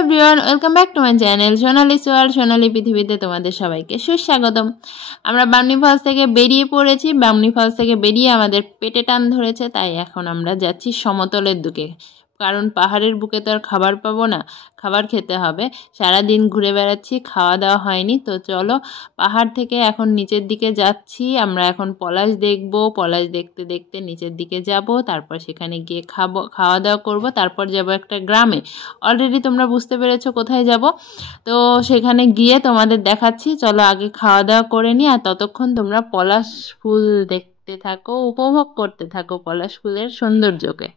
Everyone, welcome back to my channel Sonali সোয়াল সোনালি পৃথিবীতে তোমাদের সবাইকে সুস্বাগতম। আমরা বামনি ফলস থেকে বেরিয়ে পড়েছি। বামনি ফলস থেকে বেরিয়ে আমাদের পেটে টান ধরেছে, তাই এখন আমরা যাচ্ছি সমতলের দিকে, কারণ পাহাড়ের বুকে তো আর খাবার পাবো না, খাবার খেতে হবে। সারাদিন ঘুরে বেড়াচ্ছি, খাওয়া দাওয়া হয়নি, তো চলো পাহাড় থেকে এখন নিচের দিকে যাচ্ছি। আমরা এখন পলাশ দেখব, পলাশ দেখতে দেখতে নিচের দিকে যাব, তারপর সেখানে গিয়ে খাওয়া দাওয়া করব, তারপর যাব একটা গ্রামে। অলরেডি তোমরা বুঝতে পেরেছো কোথায় যাব, তো সেখানে গিয়ে তোমাদের দেখাচ্ছি। চলো আগে খাওয়া দাওয়া করে নিই, আর ততক্ষণ তোমরা পলাশ ফুল দেখতে থাকো, উপভোগ করতে থাকো পলাশ ফুলের সৌন্দর্যকে।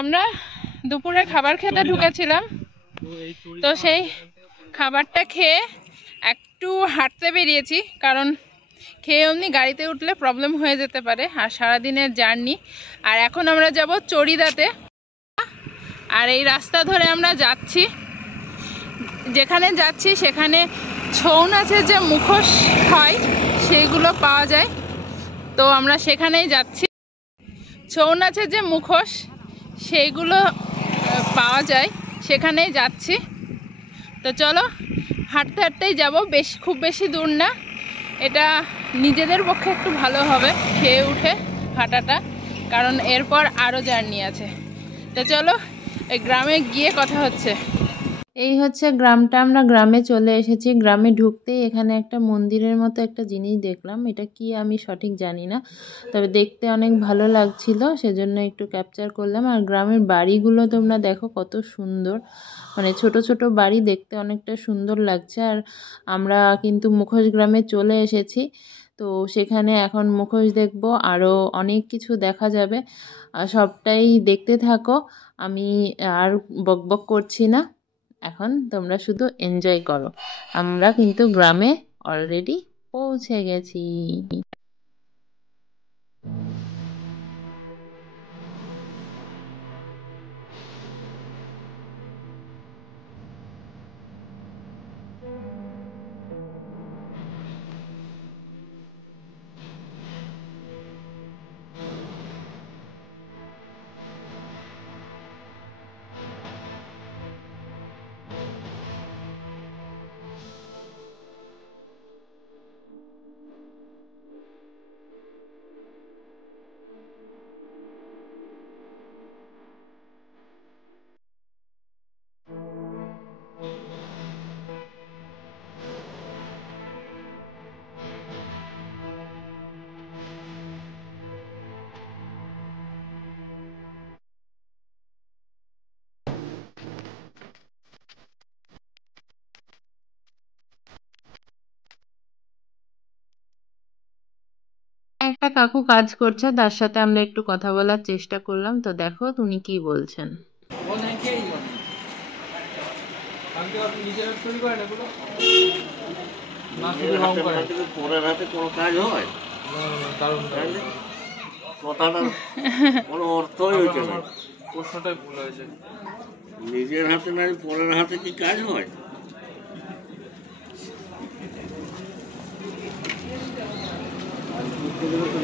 আমরা দুপুরে খাবার খেতে ঢুকেছিলাম, তো সেই খাবারটা খেয়ে একটু হাঁটতে বেরিয়েছি, কারণ খেয়ে অমনি গাড়িতে উঠলে প্রবলেম হয়ে যেতে পারে, আর সারাদিনের জার্নি। আর এখন আমরা যাব চড়িদাতে, আর এই রাস্তা ধরে আমরা যাচ্ছি। যেখানে যাচ্ছি সেখানে ছৌ নাচের যে মুখোশ হয় সেইগুলো পাওয়া যায়, তো আমরা সেখানেই যাচ্ছি। ছৌ নাচের যে মুখোশ সেইগুলো পাওয়া যায়, সেখানেই যাচ্ছি। তো চলো হাঁটতে হাঁটতেই যাব, খুব বেশি দূর না, এটা নিজেদের পক্ষে একটু ভালো হবে খেয়ে উঠে হাঁটাটা, কারণ এরপর আরও জার্নি আছে। তো চলো এই গ্রামে গিয়ে কথা হচ্ছে। এই হচ্ছে গ্রামটা, আমরা গ্রামে চলে এসেছি। গ্রামে ঢুকতেই এখানে একটা মন্দিরের মতো একটা জিনিস দেখলাম, এটা কি আমি সঠিক জানি না, তবে দেখতে অনেক ভালো লাগছিল, সেজন্য একটু ক্যাপচার করলাম। আর গ্রামের বাড়িগুলো তোমরা দেখো কত সুন্দর, মানে ছোট ছোট বাড়ি, দেখতে অনেকটা সুন্দর লাগছে। আর আমরা কিন্তু মুখোশ গ্রামে চলে এসেছি, তো সেখানে এখন মুখোশ দেখবো, আরও অনেক কিছু দেখা যাবে। সবটাই দেখতে থাকো, আমি আর বকবক করছি না, এখন তোমরা শুধু এনজয় করো। আমরা কিন্তু গ্রামে অলরেডি পৌঁছে গেছি। একটা কাকু কাজ করছে, তার সাথে আমরা একটু কথা বলার চেষ্টা করলাম, তো দেখো তুমি কি বলছেন। পরের হাতে কোনো কাজ হয়? কথাটার কোনো অর্থই হইছে না। প্রশ্নটাই ভুল হয়েছে। নিজের হাতে না পরের হাতে কি কাজ হয়?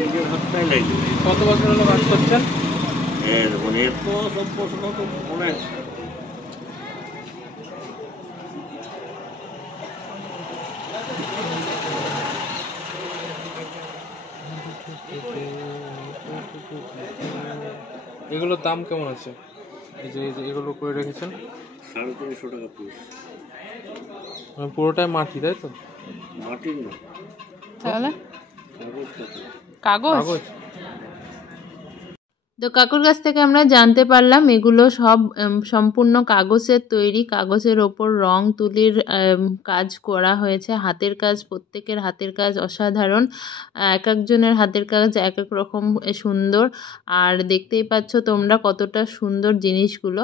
নিজের হাতটাই লাগবে। কত বছর হলো কাজ করছেন? মানে এর তো সব প্রশ্ন তো অনেক। এগুলোর দাম কেমন আছে? এই যে এগুলো করে রেখেছেন 350 টাকা পিস। পুরোটাই মাটি, তাই তো? মাটির না, তাহলে কাগজ কাটা। কাগজ। কাগজ। তো কাকুর কাছ থেকে আমরা জানতে পারলাম এগুলো সব সম্পূর্ণ কাগজের তৈরি। কাগজের ওপর রং তুলির কাজ করা হয়েছে। হাতের কাজ, প্রত্যেকের হাতের কাজ অসাধারণ। এক একজনের হাতের কাজ এক এক রকম সুন্দর। আর দেখতেই পাচ্ছ তোমরা কতটা সুন্দর জিনিসগুলো।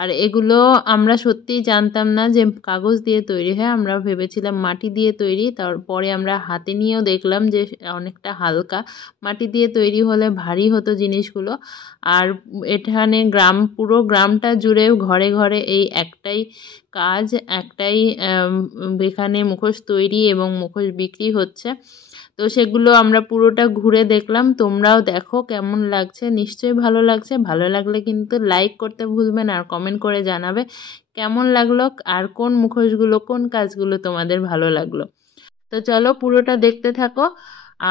আর এগুলো আমরা সত্যিই জানতাম না যে কাগজ দিয়ে তৈরি হয়। আমরা ভেবেছিলাম মাটি দিয়ে তৈরি। তারপরে আমরা হাতে নিয়েও দেখলাম যে অনেকটা হালকা। মাটি দিয়ে তৈরি হলে ভারী হতো জিনিসগুলো। আর এখানে পুরো গ্রামটা জুড়ে ঘরে ঘরে এই একটাই কাজ, একটাই এখানে মুখোশ তৈরি এবং মুখোশ বিক্রি হচ্ছে। তো সেগুলো আমরা পুরোটা ঘুরে দেখলাম। তোমরাও দেখো কেমন লাগছে, নিশ্চয়ই ভালো লাগছে। ভালো লাগলে কিন্তু লাইক করতে ভুলবেন আর কমেন্ট করে জানাবে কেমন লাগলো আর কোন মুখোশগুলো, কোন কাজগুলো তোমাদের ভালো লাগলো। তো চলো পুরোটা দেখতে থাকো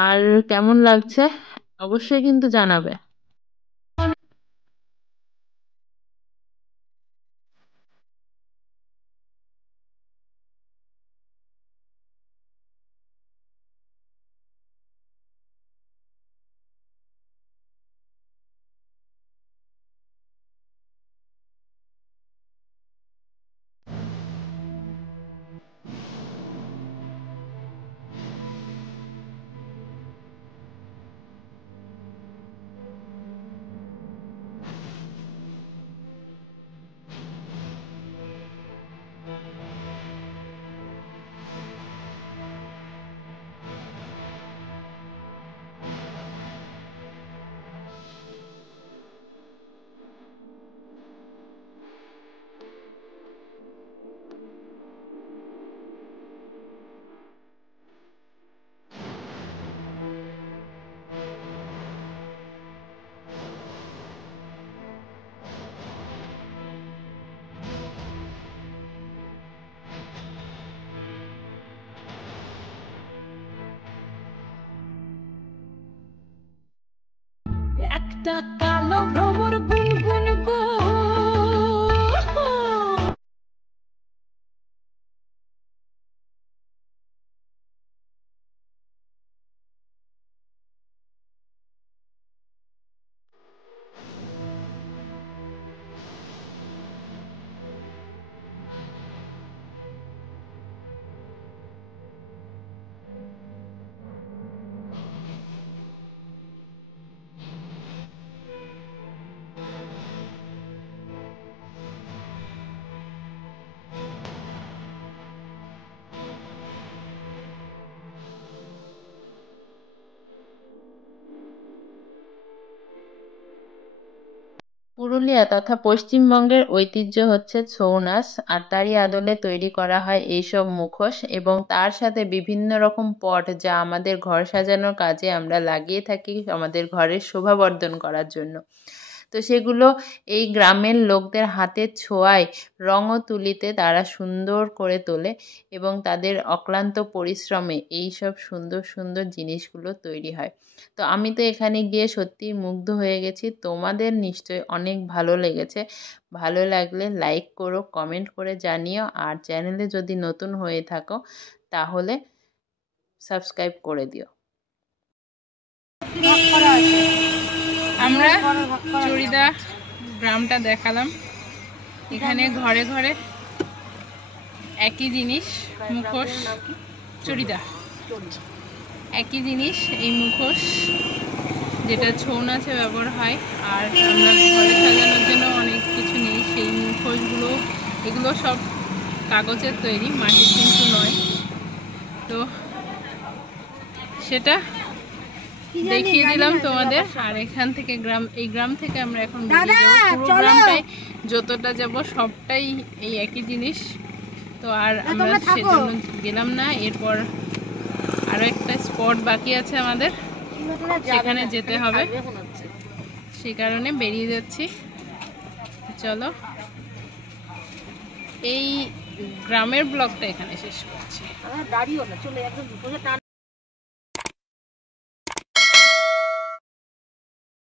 আর কেমন লাগছে অবশ্যই কিন্তু জানাবে। একটা কালো ভ্রমর গুনগুন গো। পুরুলিয়া তথা পশ্চিমবঙ্গের ঐতিহ্য হচ্ছে ছৌ নাচ। আর তারই আদলে তৈরি করা হয় এইসব মুখোশ এবং তার সাথে বিভিন্ন রকম পট যা আমাদের ঘর সাজানোর কাজে আমরা লাগিয়ে থাকি আমাদের ঘরের শোভাবর্ধন করার জন্য। তো সেগুলো এই গ্রামের লোকদের হাতের ছোঁয়ায় রং ও তুলিতে তারা সুন্দর করে তোলে এবং তাদের অক্লান্ত পরিশ্রমে এই সব সুন্দর সুন্দর জিনিসগুলো তৈরি হয়। তো আমি তো এখানে গিয়ে সত্যিই মুগ্ধ হয়ে গেছি। তোমাদের নিশ্চয়ই অনেক ভালো লেগেছে। ভালো লাগলে লাইক করো, কমেন্ট করে জানিও। আর চ্যানেলে যদি নতুন হয়ে থাকো তাহলে সাবস্ক্রাইব করে দিও। আমরা চড়িদা গ্রামটা দেখালাম। এখানে ঘরে ঘরে একই জিনিস, মুখোশ। চড়িদা একই জিনিস, এই মুখোশ যেটা ছৌ নাচে ব্যবহার হয়। আর আমরা ঘরে সাজানোর জন্য অনেক কিছু নেই, সেই মুখোশগুলো এগুলো সব কাগজের তৈরি, মাটির কিন্তু নয়। তো সেটা দেখিয়ে দিলাম তোমাদের। আর এখান থেকে এই গ্রাম থেকে আমরা এখন বেরিয়ে যাবো। পুরো গ্রামটাই যতটা যাব সবটাই এই একই জিনিস। তো আর আমরা সেজন্য গেলাম না। এরপর আরো একটা স্পট বাকি আছে আমাদের, সেখানে যেতে হবে, সেই কারণে বেরিয়ে যাচ্ছি। চলো, এই গ্রামের ব্লগটা এখানে শেষ করছি।